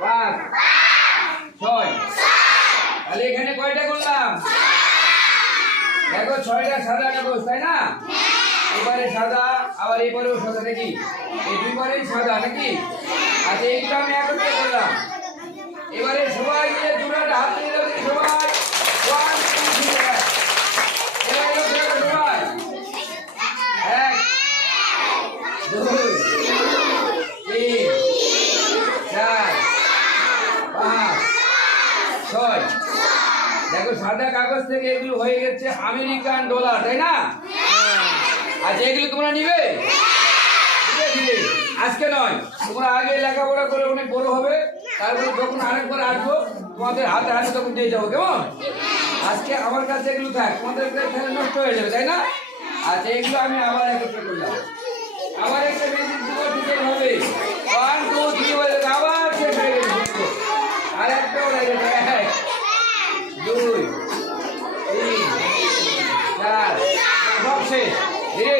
5 6 তাহলে এখানে কয়টা করলাম দেখো 6টা সাদা কাগজ তাই না এবারে সাদা আবার এবারেও সাদা নাকি এই দুইবারেই সাদা নাকি আচ্ছা এইটা আমি একত্রে করলাম এবারে সবাই মিলে দুটো হাত নিয়ে দাও সবাই 1 2 3 এবারে সবাই 1 2 3 4 5 6 দেখো সাদা কাগজ থেকে এগুলো হয়ে গেছে আমেরিকান ডলার তাই না আচ্ছা এগুলো তোমরা নিবে দিবে আজকে নয় তোমরা আগে লেখাপড়া করে অনেক বড় হবে তারপরে যখন আরেকবার আসবো তোমাদের হাতে হাতে তখন দিয়ে যাবো কেমন আজকে আমার কাছে এগুলো থাক তোমাদের কাছে নষ্ট হয়ে যাবে তাই না আচ্ছা এগুলো আমি আবার একত্রে করলাম আবার একটা মেজিক দিব ঠিক হবে 1 2 3 বলে আবার শেষ হয়ে গেছে আর একটা হয়ে গেছে 1 2 3 4 সব শেষ ধীরে